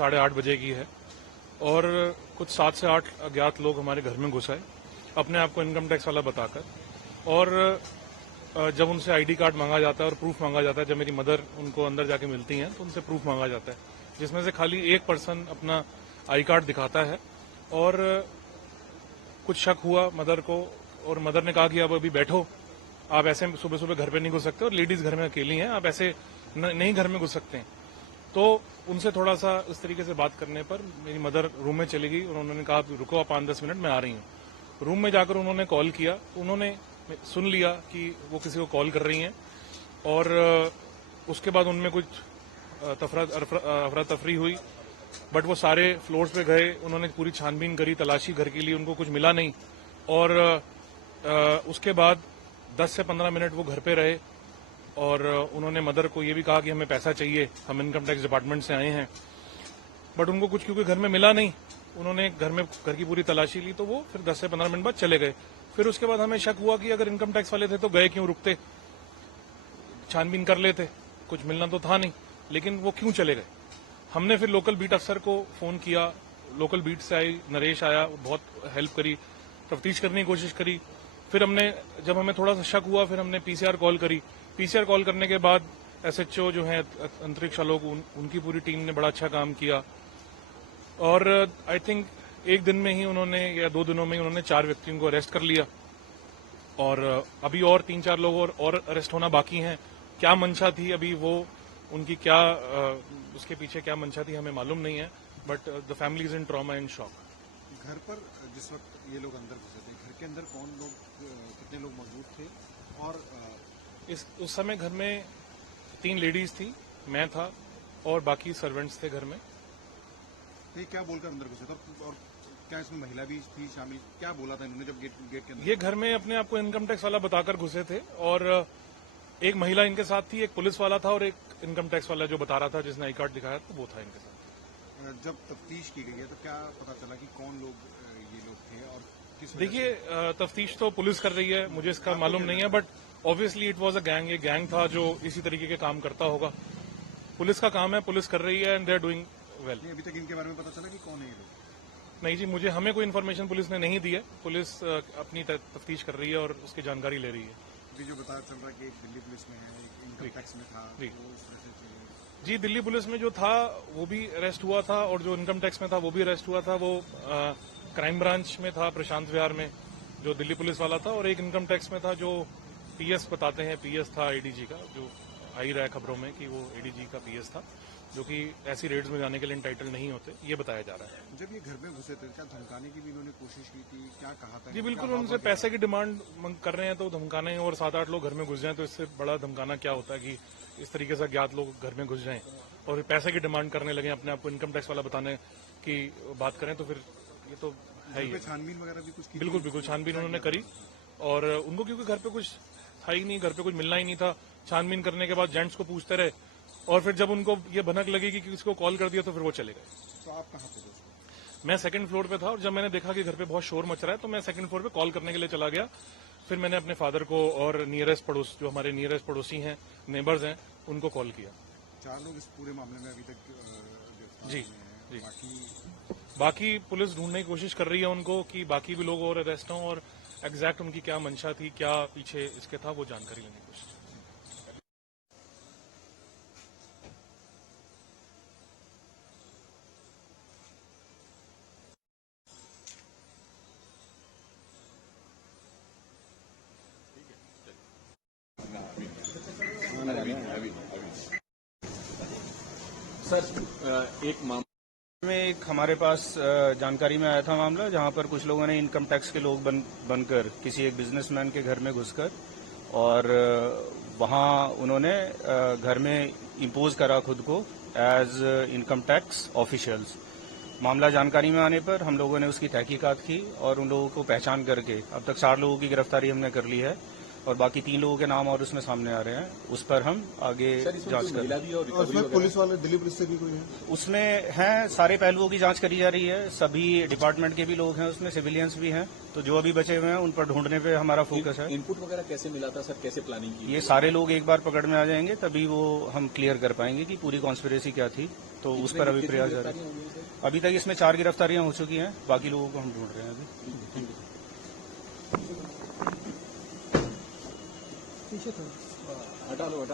8:30 बजे की है और कुछ 7 से 8 अज्ञात लोग हमारे घर में घुस आए अपने आप को इनकम टैक्स वाला बताकर। और जब उनसे आईडी कार्ड मांगा जाता है और प्रूफ मांगा जाता है, जब मेरी मदर उनको अंदर जाके मिलती हैं तो उनसे प्रूफ मांगा जाता है, जिसमें से खाली एक पर्सन अपना आई कार्ड दिखाता है। और कुछ शक हुआ मदर को और मदर ने कहा कि अब अभी बैठो, आप ऐसे सुबह सुबह घर पे नहीं घुस सकते और लेडीज घर में अकेली हैं, आप ऐसे नहीं घर में घुस सकते हैं। तो उनसे थोड़ा सा इस तरीके से बात करने पर मेरी मदर रूम में चली गई और उन्होंने कहा रुको, आप 5-10 मिनट में आ रही हूं। रूम में जाकर उन्होंने कॉल किया, उन्होंने सुन लिया कि वो किसी को कॉल कर रही हैं और उसके बाद उनमें कुछ अफरा तफरी हुई। बट वो सारे फ्लोर्स पे गए, उन्होंने पूरी छानबीन करी, तलाशी घर के लिए, उनको कुछ मिला नहीं। और उसके बाद 10 से 15 मिनट वो घर पे रहे और उन्होंने मदर को ये भी कहा कि हमें पैसा चाहिए, हम इनकम टैक्स डिपार्टमेंट से आए हैं। बट उनको कुछ क्योंकि घर में मिला नहीं, उन्होंने घर की पूरी तलाशी ली, तो वो फिर 10 से 15 मिनट बाद चले गए। फिर उसके बाद हमें शक हुआ कि अगर इनकम टैक्स वाले थे तो गए क्यों, रुकते, छानबीन कर लेते, कुछ मिलना तो था नहीं, लेकिन वो क्यों चले गए। हमने फिर लोकल बीट अफसर को फोन किया, लोकल बीट से आई, नरेश आया, बहुत हेल्प करी, तफ्तीश करने की कोशिश करी। फिर जब हमें थोड़ा सा शक हुआ, फिर हमने पीसीआर कॉल करी। पीसीआर कॉल करने के बाद एसएचओ जो है अंतरिक्ष आलोक, उनकी पूरी टीम ने बड़ा अच्छा काम किया और आई थिंक एक दिन में ही उन्होंने या 2 दिनों में ही उन्होंने 4 व्यक्तियों को अरेस्ट कर लिया और अभी और 3-4 लोग और अरेस्ट होना बाकी हैं। क्या मंशा थी अभी वो, उनकी क्या उसके पीछे क्या मंशा थी हमें मालूम नहीं है। But the family is in trauma and shock. घर पर जिस वक्त ये लोग अंदर घुसे थे, घर के अंदर कौन लोग, कितने लोग मौजूद थे? और उस समय घर में 3 लेडीज थी, मैं था और बाकी सर्वेंट्स थे घर में। ये क्या बोलकर अंदर घुसे थे और क्या इसमें महिला भी थी शामिल? क्या बोला था इन्होंने जब गेट के अंदर? ये घर में अपने आप को इनकम टैक्स वाला बताकर घुसे थे और एक महिला इनके साथ थी, एक पुलिस वाला था और एक इनकम टैक्स वाला जो बता रहा था, जिसने आई कार्ड दिखाया था, वो था इनके साथ। जब तफ्तीश की गई है तो क्या पता चला कि कौन लोग ये लोग थे और किस? देखिए, तफ्तीश तो पुलिस कर रही है, मुझे इसका मालूम नहीं है, but obviously it was a gang. ये गैंग था जो इसी तरीके के काम करता होगा। पुलिस का काम है, पुलिस कर रही है and they are doing well. अभी तक इनके बारे में पता चला कि कौन है ये लोग? नहीं जी, हमें कोई इन्फॉर्मेशन पुलिस ने नहीं दी है। पुलिस अपनी तफ्तीश कर रही है और उसकी जानकारी ले रही है। अभी जो पता चल रहा है कि एक दिल्ली पुलिस में है, एक इनकम टैक्स में था, जी। वो इस तरह से जी, दिल्ली पुलिस में जो था वो भी अरेस्ट हुआ था और जो इनकम टैक्स में था वो भी अरेस्ट हुआ था। वो क्राइम ब्रांच में था, प्रशांत विहार में, जो दिल्ली पुलिस वाला था, और एक इनकम टैक्स में था जो पीएस बताते हैं, पीएस था एडीजी का, जो आ ही रहा है खबरों में कि वो एडीजी का पीएस था, जो कि ऐसी रेड्स में जाने के लिए इंटाइटल नहीं होते, ये बताया जा रहा है। जब ये घर में घुसे थे, क्या धमकाने की भी इन्होंने कोशिश की थी? क्या कहा था? जी बिल्कुल, उनसे पैसे की डिमांड कर रहे हैं तो धमकाने, और 7-8 लोग घर में घुस जाएं तो इससे बड़ा धमकाना क्या होता है कि इस तरीके से अज्ञात लोग घर में घुस जाएं और पैसे की डिमांड करने लगे, अपने आप को इनकम टैक्स वाला बताने की बात करें, तो फिर ये तो है ही। छानबीन वगैरह भी कुछ की? बिल्कुल छानबीन उन्होंने करी और उनको क्योंकि घर पे कुछ था ही नहीं, घर पे कुछ मिलना ही नहीं था। छानबीन करने के बाद जेंट्स को पूछते रहे और फिर जब उनको ये भनक लगी कि किसको कॉल कर दिया तो फिर वो चले गए। तो आप कहाँ पे थे? मैं 2nd फ्लोर पे था और जब मैंने देखा कि घर पे बहुत शोर मच रहा है तो मैं 2nd फ्लोर पे कॉल करने के लिए चला गया। फिर मैंने अपने फादर को और जो हमारे नियरेस्ट पड़ोसी हैं, नेबर्स हैं, उनको कॉल किया। 4 लोग इस पूरे मामले में अभी तक गिरफ्तार जी हुए हैं। जी, बाकी पुलिस ढूंढने की कोशिश कर रही है उनको कि बाकी भी लोग और अरेस्ट हों और एग्जैक्ट उनकी क्या मंशा थी, क्या पीछे इसके था, वो जानकारी लेने की कोशिश। सर, एक मामले में एक हमारे पास जानकारी में आया था मामला, जहां पर कुछ लोगों ने इनकम टैक्स के लोग बनकर किसी एक बिजनेसमैन के घर में घुसकर और वहां उन्होंने घर में इम्पोज करा खुद को एज इनकम टैक्स ऑफिशियल्स। मामला जानकारी में आने पर हम लोगों ने उसकी तहकीकात की और उन लोगों को पहचान करके अब तक 4 लोगों की गिरफ्तारी हमने कर ली है और बाकी 3 लोगों के नाम और उसमें सामने आ रहे हैं, उस पर हम आगे जांच कर रहे हैं। और उसमें पुलिस वाले, दिल्ली पुलिस से भी कोई है? उसमें हैं, सारे पहलुओं की जांच करी जा रही है, सभी डिपार्टमेंट के भी लोग हैं उसमें, सिविलियंस भी हैं, तो जो अभी बचे हुए हैं उन पर ढूंढने पे हमारा फोकस है। इनपुट वगैरह कैसे मिला था सर, कैसे प्लानिंग की? ये सारे लोग एक बार पकड़ में आ जाएंगे तभी वो हम क्लियर कर पाएंगे कि पूरी कॉन्स्पिरेसी क्या थी। तो उस पर अभी प्रयास जारी है। अभी तक इसमें 4 गिरफ्तारियां हो चुकी हैं, बाकी लोगों को हम ढूंढ रहे हैं अभी। हटा दो